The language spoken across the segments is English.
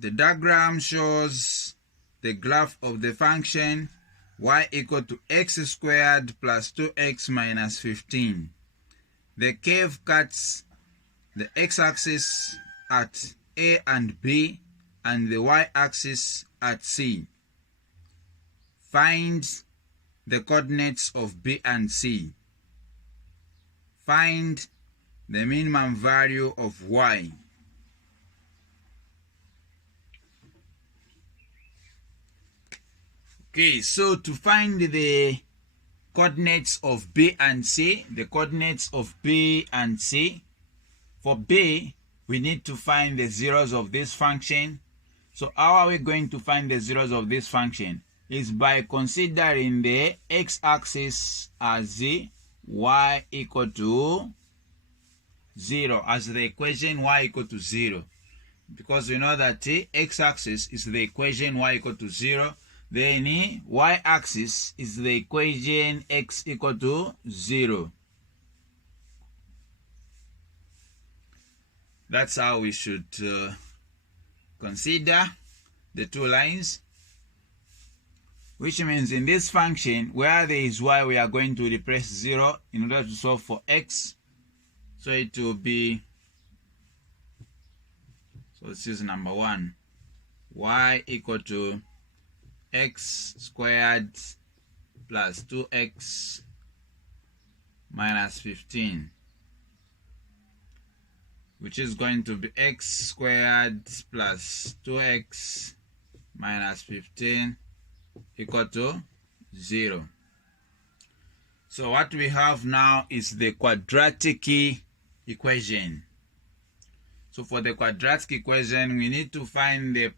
The diagram shows the graph of the function y equal to x squared plus 2x minus 15. The curve cuts the x-axis at A and B and the y-axis at C. Find the coordinates of B and C. Find the minimum value of y. Okay, so to find the coordinates of B and C, for B, we need to find the zeros of this function. So how are we going to find the zeros of this function? Is by considering the x-axis as y equal to 0, as the equation y equal to 0. Because we know that x-axis is the equation y equal to 0. Then y-axis is the equation x equal to 0. That's how we should consider the two lines. Which means in this function, where there is y, we are going to replace 0 in order to solve for x. So it will be, so this is number 1. Y equal to x squared plus 2x minus 15, which is going to be x squared plus 2x minus 15 equal to 0. So what we have now is the quadratic equation. So for the quadratic equation, we need to find the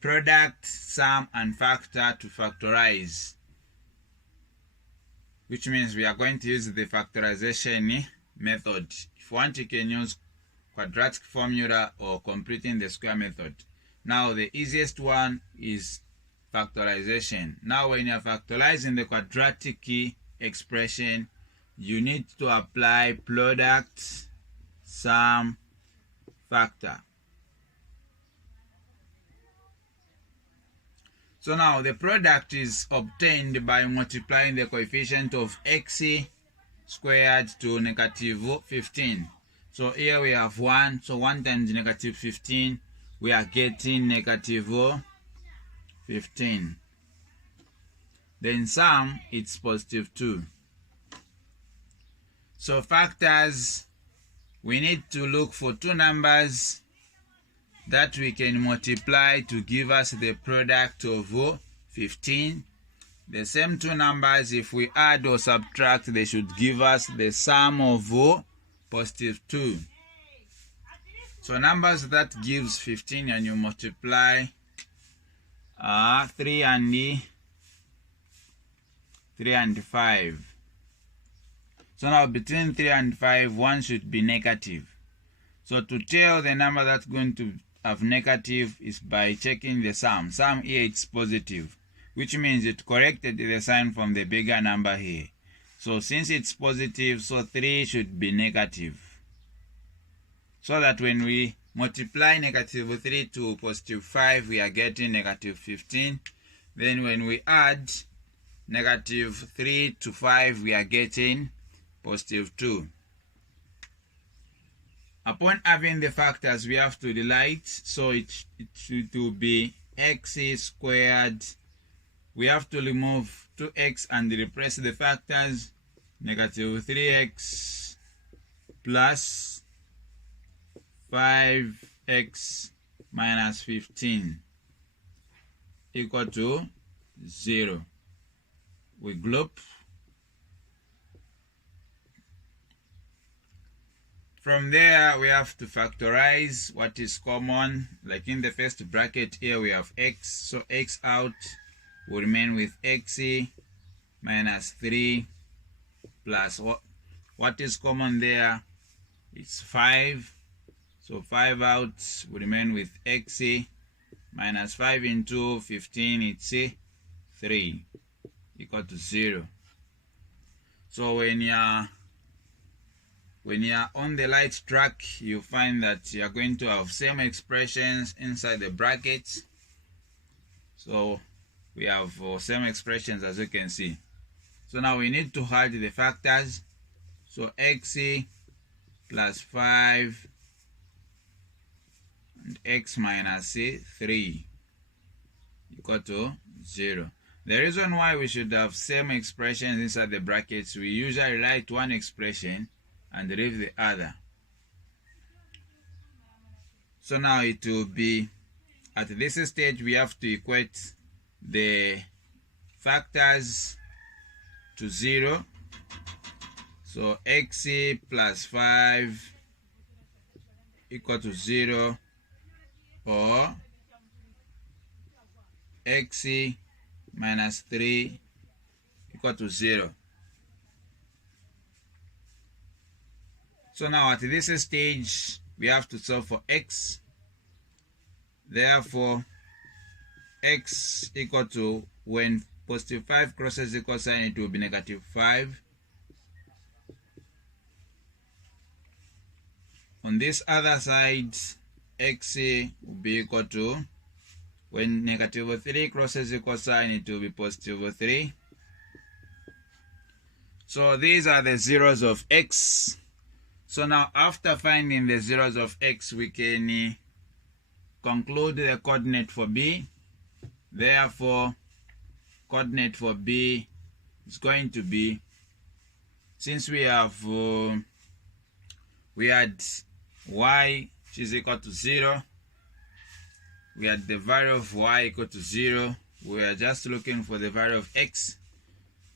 product, sum, and factor to factorize, which means we are going to use the factorization method. If you want, you can use quadratic formula or completing the square method. Now the easiest one is factorization. Now when you are factorizing the quadratic expression, you need to apply product, sum, factor. So now the product is obtained by multiplying the coefficient of x squared to negative 15. So here we have 1. So 1 times negative 15, we are getting negative 15. Then sum, it's positive 2. So factors, we need to look for two numbers that we can multiply to give us the product of 15. The same two numbers, if we add or subtract, they should give us the sum of positive 2. So numbers that gives 15 and you multiply 3 and 5. So now between 3 and 5, 1 should be negative. So to tell the number that's going to have negative is by checking the sum. Sum here it's positive, which means it corrected the sign from the bigger number here. So since it's positive, so 3 should be negative. So that when we multiply negative 3 to positive 5, we are getting negative 15. Then when we add negative 3 to 5, we are getting positive 2. Upon having the factors, we have to delight. So it will be x squared. We have to remove 2x and replace the factors. Negative 3x plus 5x minus 15 equal to 0. We group. From there, we have to factorize what is common. Like in the first bracket here, we have x. So x out will remain with x minus 3 plus what is common there? It's 5. So 5 out will remain with x minus 5 into 15. It's 3 equal to 0. So when you are when you are on the right track, you find that you are going to have same expressions inside the brackets. So we have same expressions, as you can see. So now we need to add the factors. So x plus 5 and x minus 3 equal to 0. The reason why we should have same expressions inside the brackets, we usually write one expression and leave the other. So now it will be, at this stage we have to equate the factors to 0. So x plus 5 equal to 0, or x minus 3 equal to 0. So now at this stage, we have to solve for x. Therefore, x equal to, when positive 5 crosses equal sign, it will be negative 5. On this other side, x will be equal to, when negative 3 crosses equal sign, it will be positive 3. So these are the zeros of x. So now after finding the zeros of x, we can conclude the coordinate for b. Therefore, coordinate for b is going to be, since we have we had y which is equal to 0, we had the value of y equal to 0, we are just looking for the value of x.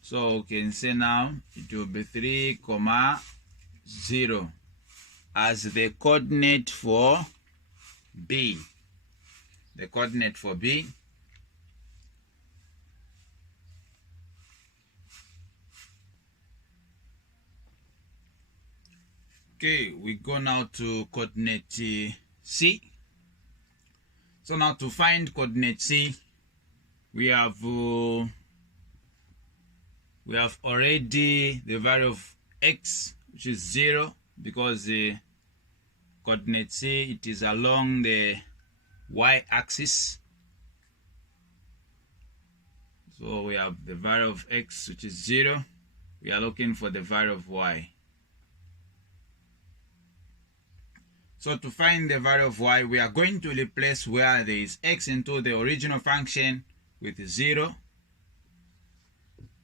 So we can say now it will be 3, 0 as the coordinate for b. The coordinate for b. Okay, we go now to coordinate c. So now to find coordinate c, we have already the value of x, which is 0, because the coordinate c, it is along the y-axis. So we have the value of x, which is 0. We are looking for the value of y. So to find the value of y, we are going to replace where there is x into the original function with 0,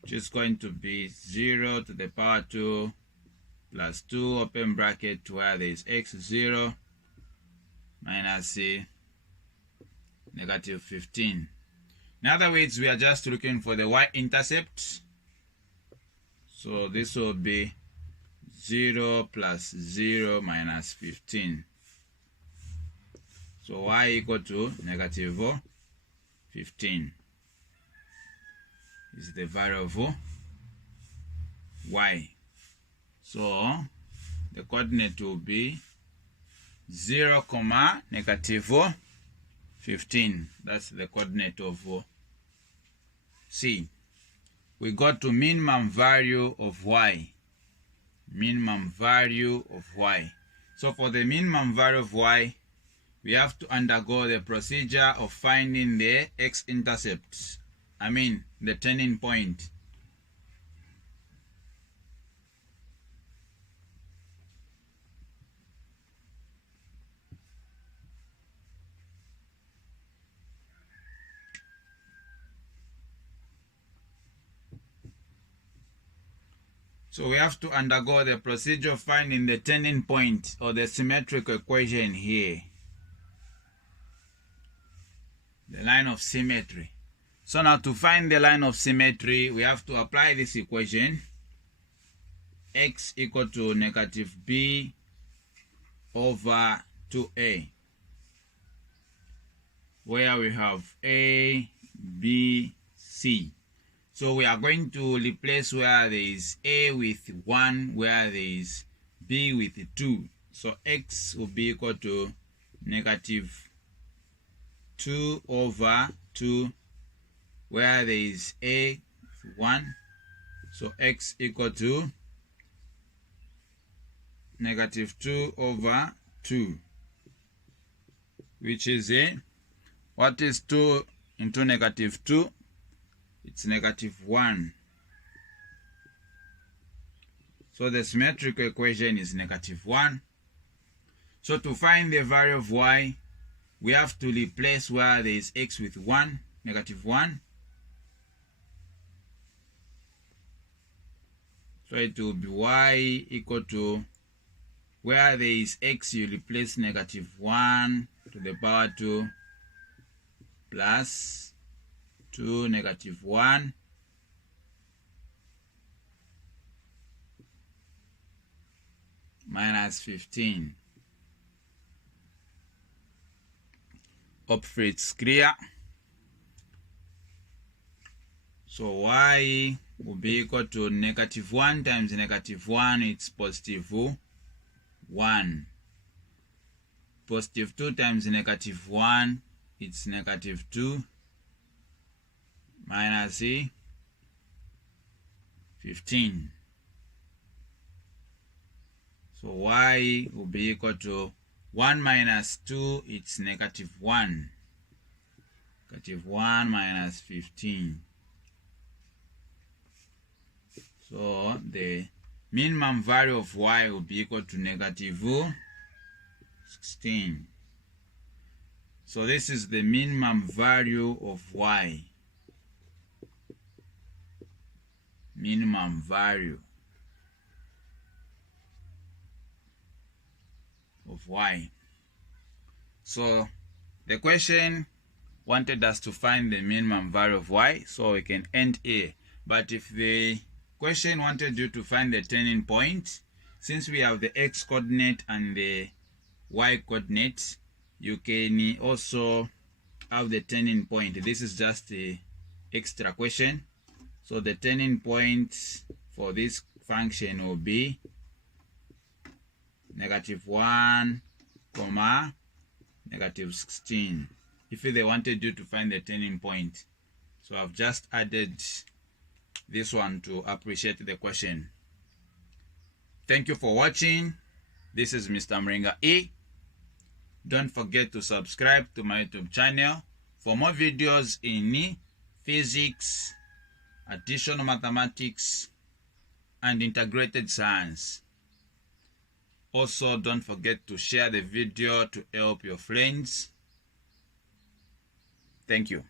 which is going to be 0 to the power 2 plus 2 open bracket where there is x 0 minus negative 15. In other words, we are just looking for the y-intercept. So this will be 0 plus 0 minus 15. So y equal to negative 15 is the value of y. So the coordinate will be 0, negative 15. That's the coordinate of C. We got to minimum value of y. Minimum value of y. So for the minimum value of y, we have to undergo the procedure of finding the x-intercept. I mean the turning point. So we have to undergo the procedure of finding the turning point, or the symmetric equation here. The line of symmetry. So now to find the line of symmetry, we have to apply this equation. X equal to negative b over 2a. Where we have a, b, c. So we are going to replace where there is a with 1, where there is b with 2. So x will be equal to negative 2 over 2, where there is a with 1. So x equal to negative 2 over 2, which is what is 2 into negative 2? It's negative 1. So the symmetrical equation is negative 1. So to find the value of y, we have to replace where there is x with 1, negative 1. So it will be y equal to, where there is x, you replace negative 1 to the power 2 plus 2 negative 1 minus 15. Hopefully it's clear. So y will be equal to negative 1 times negative 1, it's positive 1. Positive 2 times negative 1, it's negative 2 minus 15. So y will be equal to 1 minus 2, it's negative 1. Negative 1 minus 15. So the minimum value of y will be equal to negative 16. So this is the minimum value of y. Minimum value of y. So the question wanted us to find the minimum value of y, so we can end here. But if the question wanted you to find the turning point, since we have the x coordinate and the y coordinate, you can also have the turning point. This is just a extra question. So the turning point for this function will be negative 1, comma, negative 16. If they wanted you to find the turning point. So I've just added this one to appreciate the question. Thank you for watching. This is Mr. Mringa E. Don't forget to subscribe to my YouTube channel for more videos in physics, additional mathematics, and integrated science. Also, don't forget to share the video to help your friends. Thank you.